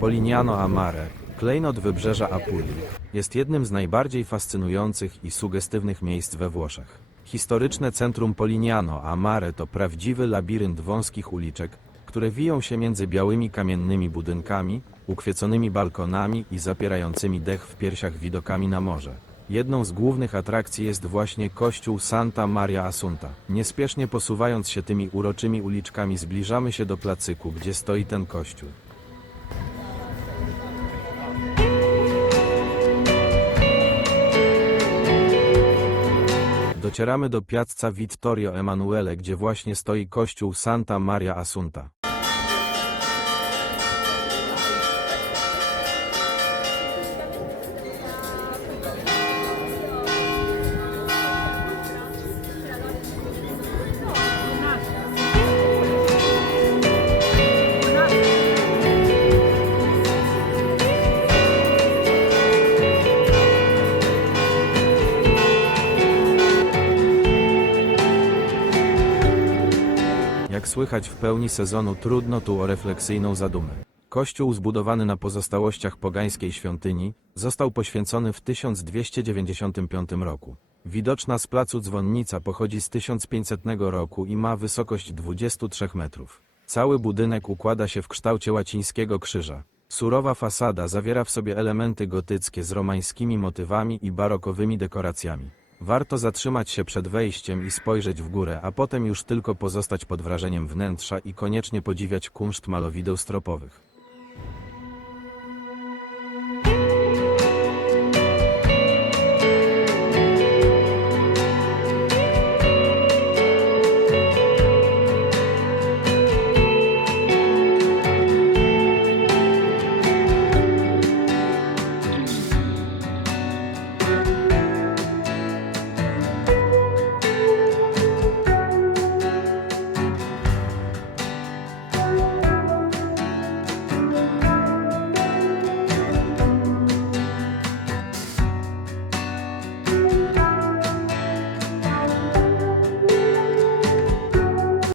Polignano a Mare, klejnot wybrzeża Apulii, jest jednym z najbardziej fascynujących i sugestywnych miejsc we Włoszech. Historyczne centrum Polignano a Mare to prawdziwy labirynt wąskich uliczek, które wiją się między białymi kamiennymi budynkami, ukwieconymi balkonami i zapierającymi dech w piersiach widokami na morze. Jedną z głównych atrakcji jest właśnie kościół Santa Maria Assunta. Niespiesznie posuwając się tymi uroczymi uliczkami zbliżamy się do placyku, gdzie stoi ten kościół. Docieramy do Piazza Vittorio Emanuele, gdzie właśnie stoi kościół Santa Maria Assunta. Jak słychać w pełni sezonu trudno tu o refleksyjną zadumę. Kościół zbudowany na pozostałościach pogańskiej świątyni został poświęcony w 1295 roku. Widoczna z placu dzwonnica pochodzi z 1500 roku i ma wysokość 23 metrów. Cały budynek układa się w kształcie łacińskiego krzyża. Surowa fasada zawiera w sobie elementy gotyckie z romańskimi motywami i barokowymi dekoracjami. Warto zatrzymać się przed wejściem i spojrzeć w górę, a potem już tylko pozostać pod wrażeniem wnętrza i koniecznie podziwiać kunszt malowideł stropowych.